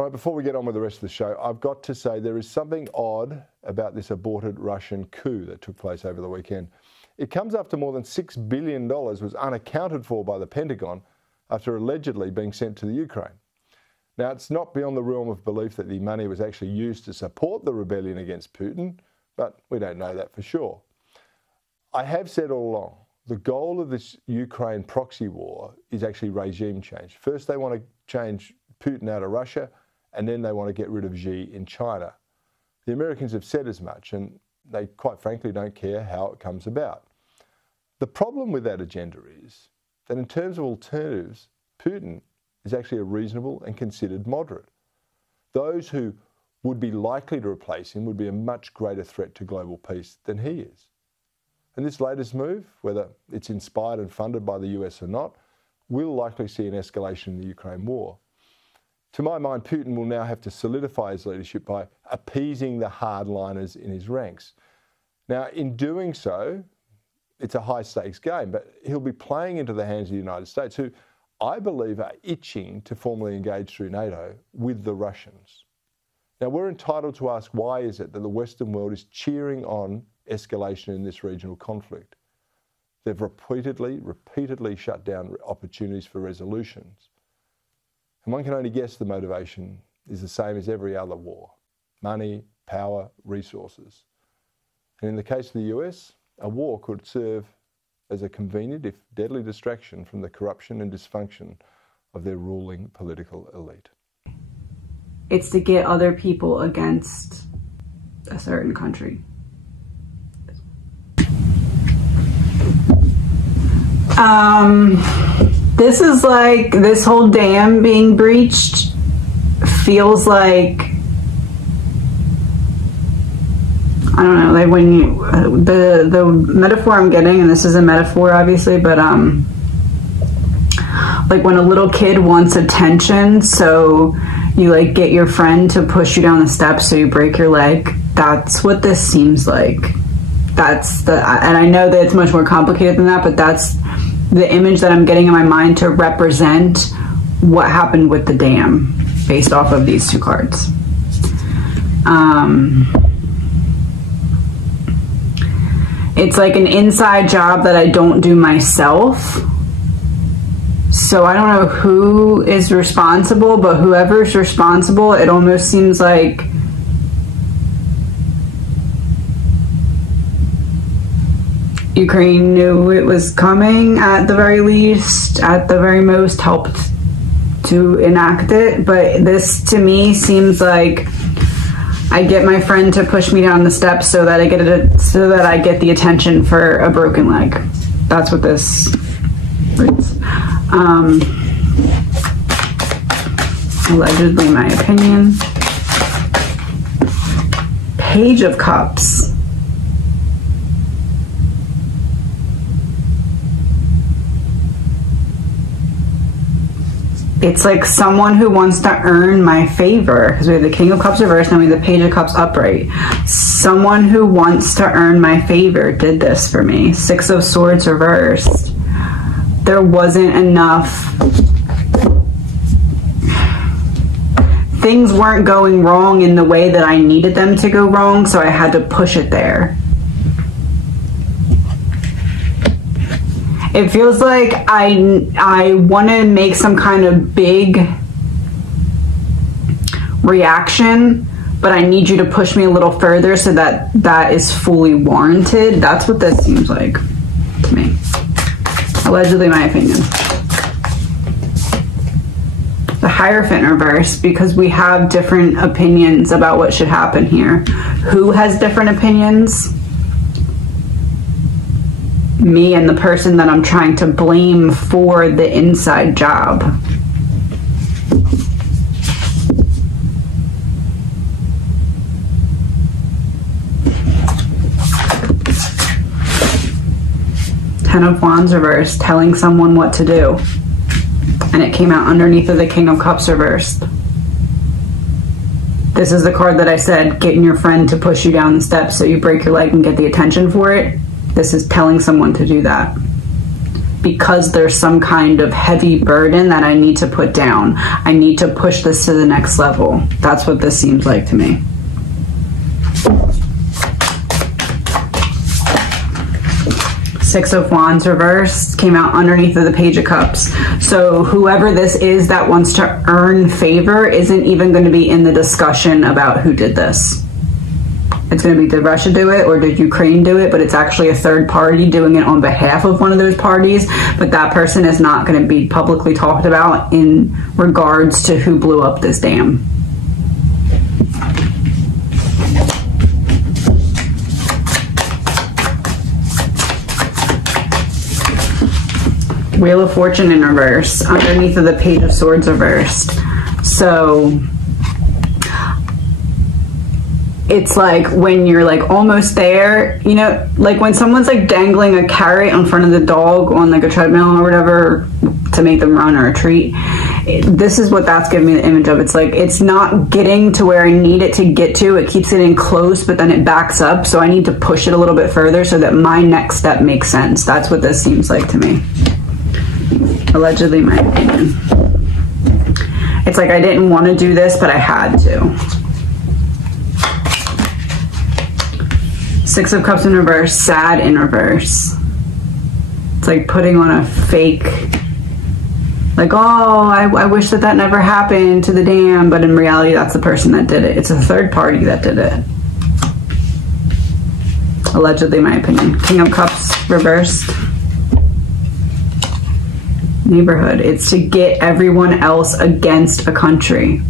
All right, before we get on with the rest of the show, I've got to say there is something odd about this aborted Russian coup that took place over the weekend. It comes after more than $6 billion was unaccounted for by the Pentagon after allegedly being sent to the Ukraine. Now, it's not beyond the realm of belief that the money was actually used to support the rebellion against Putin, but we don't know that for sure. I have said all along, the goal of this Ukraine proxy war is actually regime change. First, they want to change Putin out of Russia, and then they want to get rid of Xi in China. The Americans have said as much, and they quite frankly don't care how it comes about. The problem with that agenda is that in terms of alternatives, Putin is actually a reasonable and considered moderate. Those who would be likely to replace him would be a much greater threat to global peace than he is. And this latest move, whether it's inspired and funded by the US or not, will likely see an escalation in the Ukraine war. To my mind, Putin will now have to solidify his leadership by appeasing the hardliners in his ranks. Now, in doing so, it's a high-stakes game, but he'll be playing into the hands of the United States, who I believe are itching to formally engage through NATO with the Russians. Now, we're entitled to ask, why is it that the Western world is cheering on escalation in this regional conflict? They've repeatedly shut down opportunities for resolutions. And one can only guess the motivation is the same as every other war: money, power, resources. And in the case of the US, a war could serve as a convenient, if deadly, distraction from the corruption and dysfunction of their ruling political elite. It's to get other people against a certain country. This is like, this whole dam being breached feels like, I don't know, like when you, the metaphor I'm getting, and this is a metaphor obviously, but like when a little kid wants attention, so you like get your friend to push you down the steps so you break your leg. That's what this seems like. That's the, and I know that it's much more complicated than that, but that's the image that I'm getting in my mind to represent what happened with the dam based off of these two cards. It's like an inside job that I don't do myself. So I don't know who is responsible, but whoever's responsible, it almost seems like Ukraine knew it was coming at the very least, at the very most helped to enact it. But this to me seems like I get my friend to push me down the steps so that I get the attention for a broken leg. That's what this reads. Allegedly, my opinion. Page of Cups. It's like someone who wants to earn my favor, because we have the King of Cups reversed, now we have the Page of Cups upright. Someone who wants to earn my favor did this for me. Six of Swords reversed. There wasn't enough. Things weren't going wrong in the way that I needed them to go wrong, so I had to push it there. It feels like I want to make some kind of big reaction, but I need you to push me a little further so that that is fully warranted. That's what this seems like to me. Allegedly, my opinion. The Hierophant reverse, because we have different opinions about what should happen here. Who has different opinions? Me and the person that I'm trying to blame for the inside job. Ten of Wands reversed, telling someone what to do. And it came out underneath of the King of Cups reversed. This is the card that I said, getting your friend to push you down the steps so you break your leg and get the attention for it. This is telling someone to do that. because there's some kind of heavy burden that I need to put down. I need to push this to the next level. That's what this seems like to me. Six of Wands reversed came out underneath of the Page of Cups. So whoever this is that wants to earn favor isn't even going to be in the discussion about who did this. It's going to be, did Russia do it or did Ukraine do it? But it's actually a third party doing it on behalf of one of those parties. But that person is not going to be publicly talked about in regards to who blew up this dam. Wheel of Fortune in reverse, underneath of the Page of Swords reversed. So it's like when you're like almost there, you know, like when someone's like dangling a carrot in front of the dog on like a treadmill or whatever to make them run or a treat. This is what that's giving me the image of. It's like it's not getting to where I need it to get to. It keeps getting close, but then it backs up. So I need to push it a little bit further so that my next step makes sense. That's what this seems like to me. Allegedly, my opinion. It's like I didn't want to do this, but I had to. Six of Cups in reverse, sad in reverse. It's like putting on a fake, like, oh, I wish that never happened to the dam, but in reality, that's the person that did it. It's a third party that did it. Allegedly, my opinion. King of Cups reversed. Neighborhood. It's to get everyone else against a country.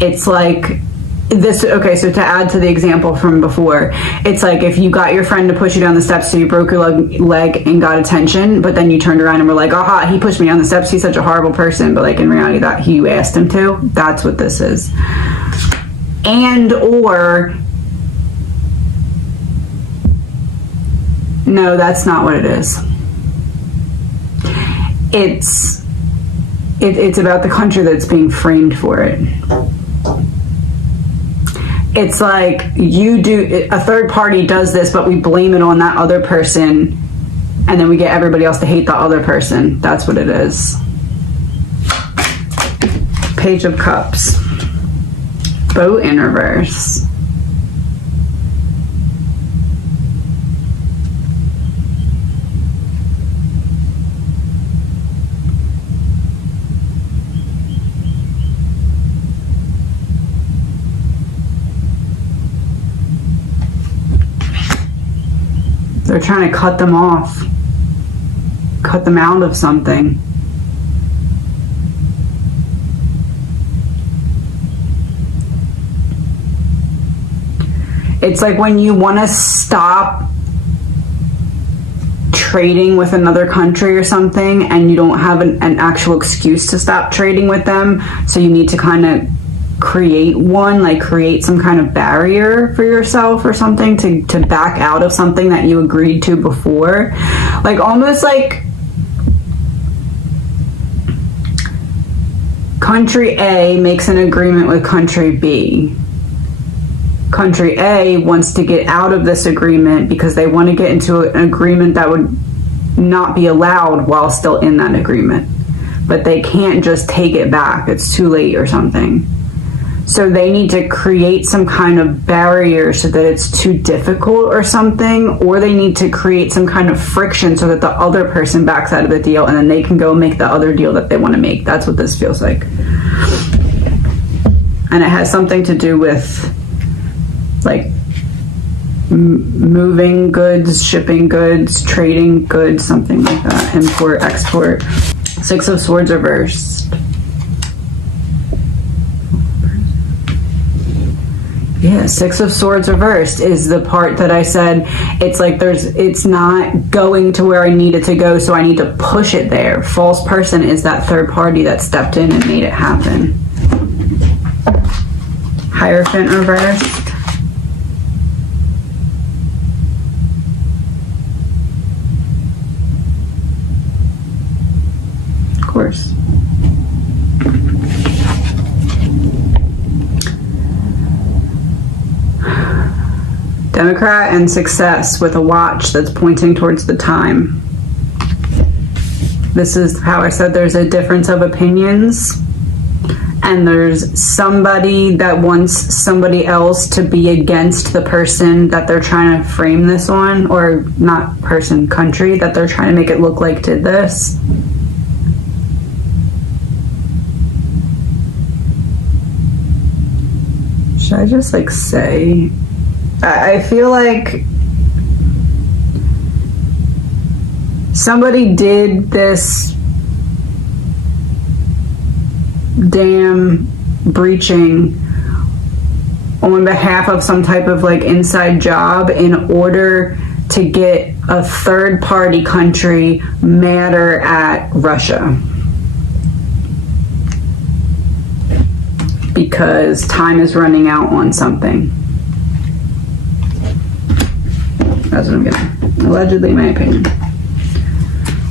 It's like this. Okay, so to add to the example from before, it's like if you got your friend to push you down the steps, so you broke your leg and got attention, but then you turned around and were like, aha, he pushed me down the steps, he's such a horrible person, but like in reality that you asked him to. That's what this is. And or no, that's not what it is. It's about the country that's being framed for it. It's like you do, a third party does this, but we blame it on that other person, and then we get everybody else to hate the other person. That's what it is. Page of Cups. Boat in reverse. They're trying to cut them off, cut them out of something. It's like when you want to stop trading with another country or something and you don't have an actual excuse to stop trading with them, so you need to kind of create one, like create some kind of barrier for yourself or something to back out of something that you agreed to before. Like almost like country A makes an agreement with country B. Country A wants to get out of this agreement because they want to get into an agreement that would not be allowed while still in that agreement. But they can't just take it back. It's too late or something. So they need to create some kind of barrier so that it's too difficult or something, or they need to create some kind of friction so that the other person backs out of the deal and then they can go make the other deal that they want to make. That's what this feels like. And it has something to do with like moving goods, shipping goods, trading goods, something like that. Import, export. Six of Swords reversed. Yeah, Six of Swords reversed is the part that I said, it's like it's not going to where I need it to go, so I need to push it there. False person is that third party that stepped in and made it happen. Hierophant reversed. Of course. Democrat and success with a watch that's pointing towards the time. This is how I said there's a difference of opinions, and there's somebody that wants somebody else to be against the person that they're trying to frame this on, or not person, country that they're trying to make it look like did this. Should I just like say, I feel like somebody did this damn breaching on behalf of some type of like inside job in order to get a third party country madder at Russia. Because time is running out on something. That's what I'm getting. Allegedly, my opinion.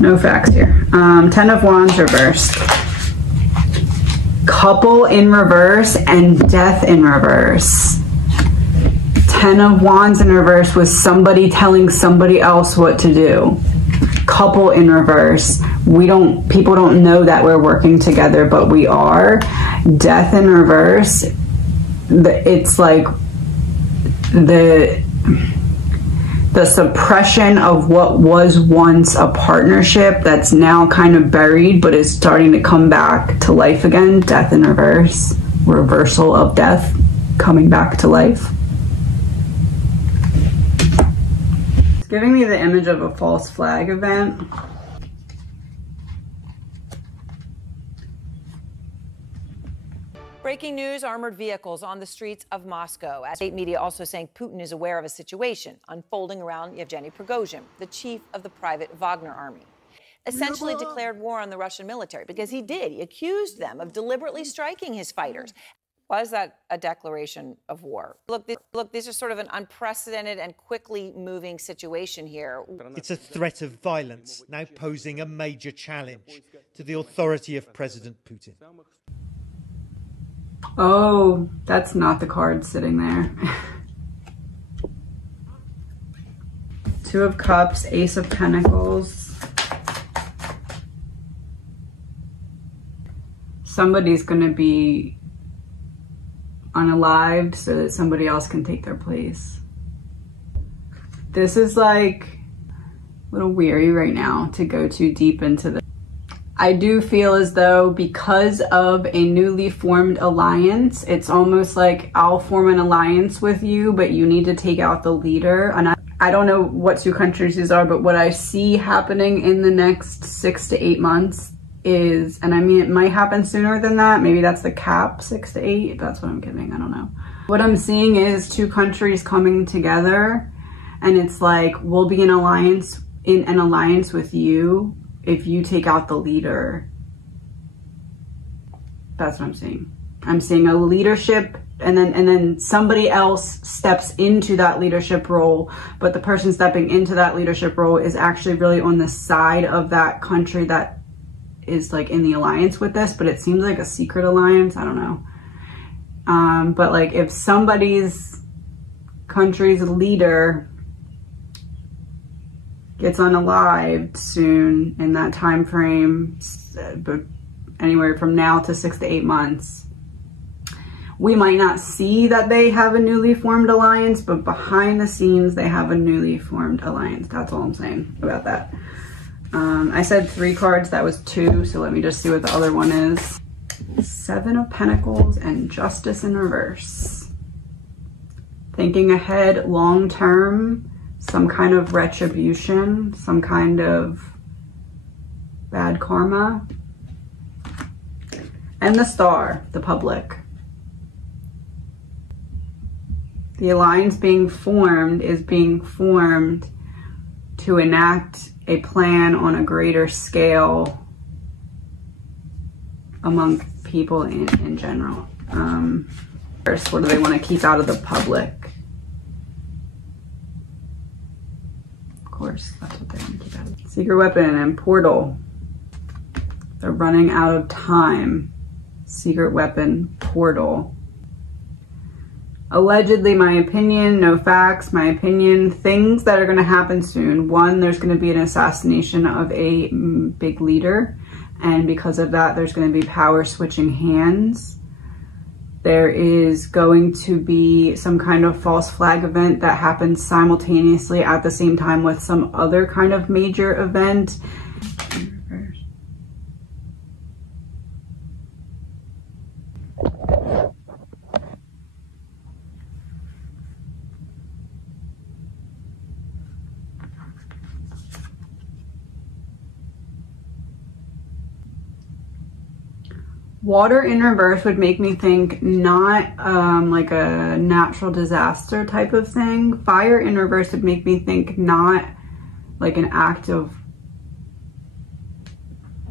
No facts here. 10 of Wands reversed. Couple in reverse and death in reverse. 10 of Wands in reverse was somebody telling somebody else what to do. Couple in reverse. People don't know that we're working together, but we are. Death in reverse. It's like the suppression of what was once a partnership that's now kind of buried but is starting to come back to life again. Death in reverse. Reversal of death coming back to life. It's giving me the image of a false flag event. Breaking news, armored vehicles on the streets of Moscow. State media also saying Putin is aware of a situation unfolding around Yevgeny Prigozhin, the chief of the private Wagner army. Essentially declared war on the Russian military because he did. He accused them of deliberately striking his fighters. Was that a declaration of war? Look, this is sort of an unprecedented and quickly moving situation here. It's a threat of violence now posing a major challenge to the authority of President Putin. Oh, that's not the card sitting there. Two of Cups, Ace of Pentacles. Somebody's going to be unalived so that somebody else can take their place. This is like a little weary right now to go too deep into this. I do feel as though because of a newly formed alliance, it's almost like I'll form an alliance with you, but you need to take out the leader. And I don't know what two countries these are, but what I see happening in the next 6 to 8 months is, and I mean, it might happen sooner than that. Maybe that's the cap, 6 to 8. That's what I'm getting. I don't know. What I'm seeing is two countries coming together, and it's like, we'll be in an alliance with you if you take out the leader. That's what I'm seeing. I'm seeing a leadership, and then somebody else steps into that leadership role, but the person stepping into that leadership role is actually really on the side of that country that is like in the alliance with this, but it seems like a secret alliance. I don't know. But like if somebody's country's leader gets unalived soon in that time frame, but anywhere from now to 6 to 8 months, we might not see that they have a newly formed alliance, but behind the scenes they have a newly formed alliance. That's all I'm saying about that. I said 3 cards, that was 2, so let me just see what the other one is. 7 of Pentacles and Justice in reverse. Thinking ahead long term, some kind of retribution, some kind of bad karma. And the Star, the public. The alliance being formed is being formed to enact a plan on a greater scale among people in general. First, what do they want to keep out of the public? Of course, that's what they want to keep out of. Secret weapon and portal. They're running out of time. Secret weapon, portal. Allegedly, my opinion, no facts, my opinion, things that are going to happen soon. One, there's going to be an assassination of a big leader, and because of that, there's going to be power switching hands. There is going to be some kind of false flag event that happens simultaneously at the same time with some other kind of major event. Water in reverse would make me think not like a natural disaster type of thing. Fire in reverse would make me think not like an act of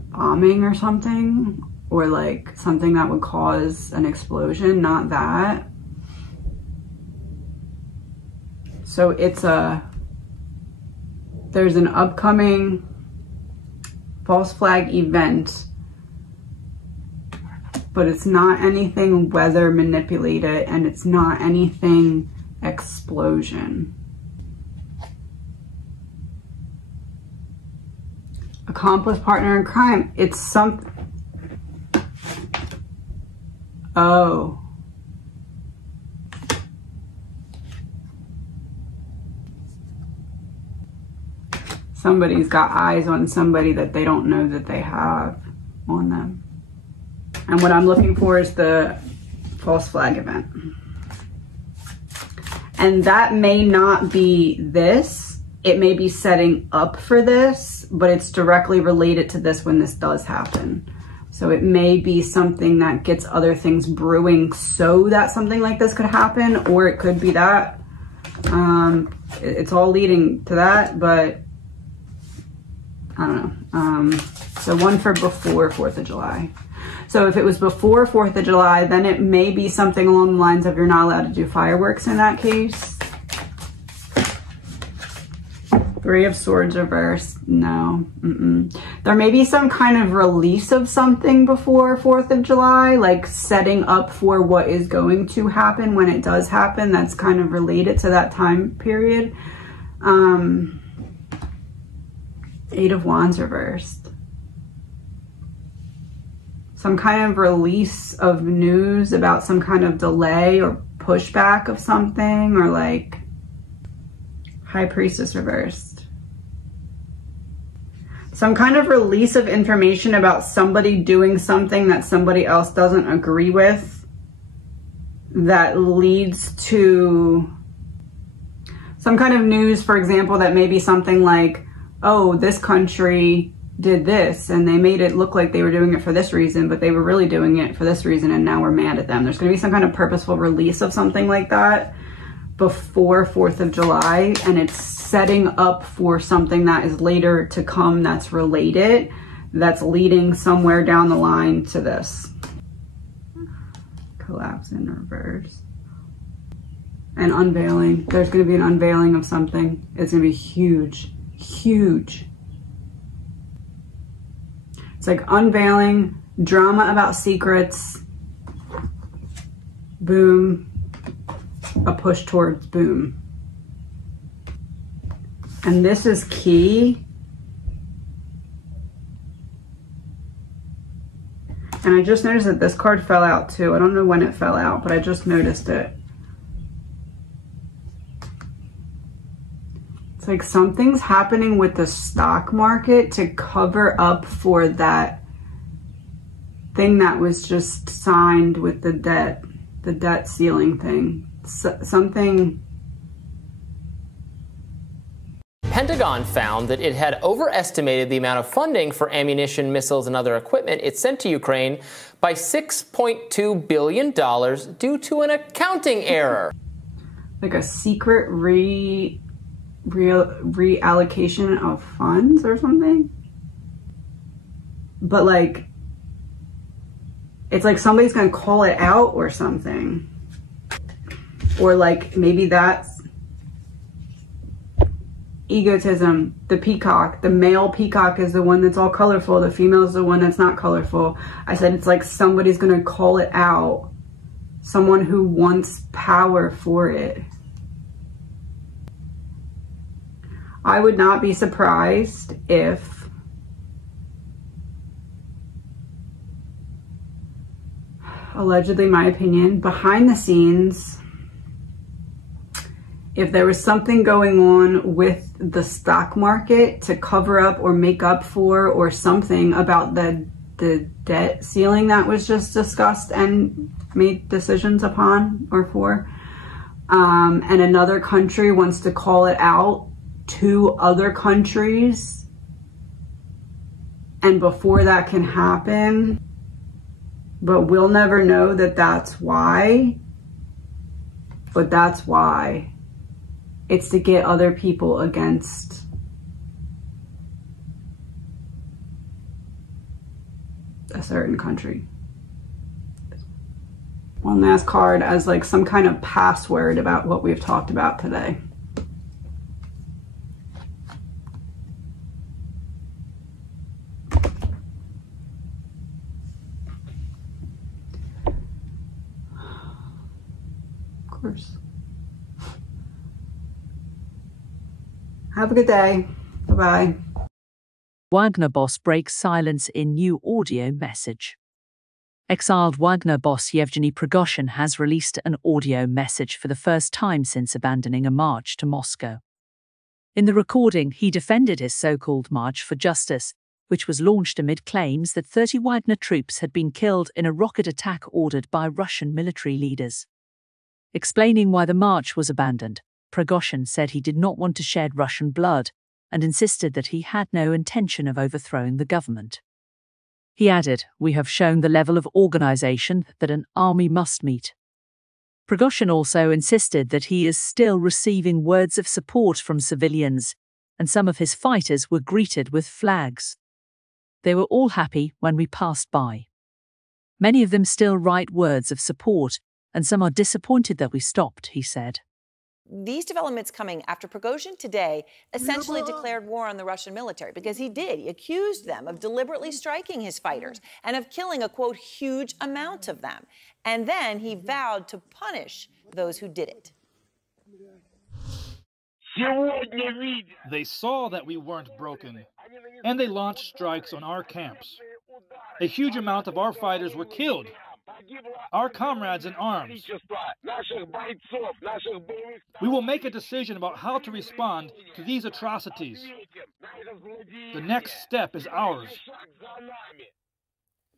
bombing or something, or like something that would cause an explosion, not that. So there's an upcoming false flag event, but it's not anything weather manipulated, and it's not anything explosion. Accomplice, partner in crime. It's something. Oh. Somebody's got eyes on somebody that they don't know that they have on them. And what I'm looking for is the false flag event. And that may not be this. It may be setting up for this, but it's directly related to this when this does happen. So it may be something that gets other things brewing so that something like this could happen, or it could be that. It's all leading to that, but I don't know. So one for before 4th of July. So if it was before 4th of July, then it may be something along the lines of you're not allowed to do fireworks in that case. 3 of Swords reversed. No. There may be some kind of release of something before 4th of July, like setting up for what is going to happen when it does happen. That's kind of related to that time period. 8 of Wands reversed. Some kind of release of news about some kind of delay or pushback of something, or like High Priestess reversed. Some kind of release of information about somebody doing something that somebody else doesn't agree with, that leads to some kind of news, for example, that may be something like, oh, this country did this and they made it look like they were doing it for this reason, but they were really doing it for this reason, and now we're mad at them. There's going to be some kind of purposeful release of something like that before 4th of July, and it's setting up for something that is later to come that's related, that's leading somewhere down the line to this. Collapse in reverse. And unveiling. There's going to be an unveiling of something. It's going to be huge. Huge. It's like unveiling, drama about secrets, boom, a push towards boom. And this is key. And I just noticed that this card fell out too. I don't know when it fell out, but I just noticed it. It's like something's happening with the stock market to cover up for that thing that was just signed with the debt ceiling thing. Something. Pentagon found that it had overestimated the amount of funding for ammunition, missiles, and other equipment it sent to Ukraine by $6.2 billion due to an accounting error. Like a secret reallocation of funds or something? But like, it's like somebody's gonna call it out or something. Or like maybe that's egotism. The peacock, the male peacock is the one that's all colorful. The female is the one that's not colorful. I said it's like somebody's gonna call it out someone who wants power for it. I would not be surprised if allegedly, my opinion, behind the scenes, if there was something going on with the stock market to cover up or make up for, or something about the debt ceiling that was just discussed and made decisions upon or for, and another country wants to call it out to other countries, and before that can happen, but we'll never know that that's why, but that's why. It's to get other people against a certain country. One last card as like some kind of password about what we've talked about today. Of course. Have a good day. Bye-bye. Wagner boss breaks silence in new audio message. Exiled Wagner boss Yevgeny Prigozhin has released an audio message for the first time since abandoning a march to Moscow. In the recording, he defended his so-called March for Justice, which was launched amid claims that 30 Wagner troops had been killed in a rocket attack ordered by Russian military leaders. Explaining why the march was abandoned, Prigozhin said he did not want to shed Russian blood and insisted that he had no intention of overthrowing the government. He added, "We have shown the level of organization that an army must meet." Prigozhin also insisted that he is still receiving words of support from civilians, and some of his fighters were greeted with flags. "They were all happy when we passed by. Many of them still write words of support, and some are disappointed that we stopped," he said. These developments coming after Prigozhin today essentially declared war on the Russian military, because he did. He accused them of deliberately striking his fighters and of killing a, quote, huge amount of them. And then he vowed to punish those who did it. They saw that we weren't broken, and they launched strikes on our camps. A huge amount of our fighters were killed. Our comrades in arms. We will make a decision about how to respond to these atrocities. The next step is ours.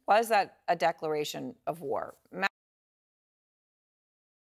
Was that a declaration of war?